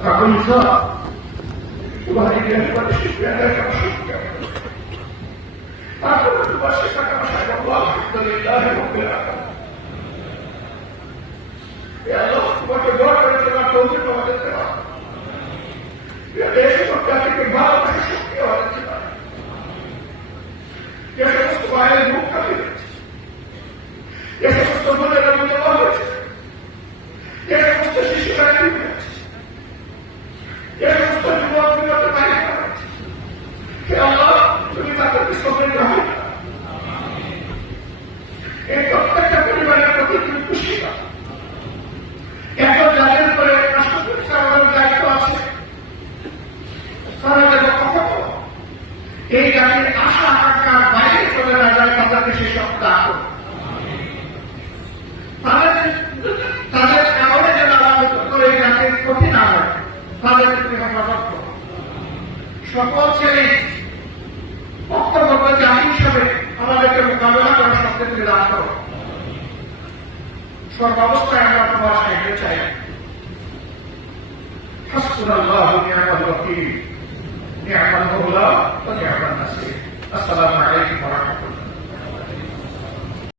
Organizar uma reunião para discutir a reconstrução. A coisa vai chegar a chegar ao lado da unidade recuperada. E a nossa batedora vai ter uma coisa para fazer pela. E a deixa uma carta que vai para resolver a hora de cidade. E essa coisa vai nunca vir. E essa coisa vai levar muito a noite. E essa coisa se chegar aqui mesmo. E essa coisa de volta para a mais. Que é Allah, que está resolvendo a vida. Então, essa coisa vai levar muito possível. এখন যাদের করে রাষ্ট্রপতি আমার দায়িত্ব আছে তারা যেন কখনো এই জাতির আশা আকাঙ্ক্ষার বাইরে চলে না যায় তাদেরকে সেই সব দান তাদের কারণে যেন আলাপিত করে এই জাতির ক্ষতি না হয় তাদেরকে তুমি হেফাজত করো। সকল ছেলে বক্তব্য জাতি হিসাবে আমাদেরকে মোকাবেলা করার শক্তি তুমি দান করো। সর্বাবস্থায় আমরা তোমার সাহায্য চাই। হাসবুনাল্লাহু ওয়া নি'মাল ওয়াকিল, নি'মাল মাওলা ওয়া নি'মান নাসির। আসসালামু আলাইকুম ওয়া রাহমাতুল্লাহ।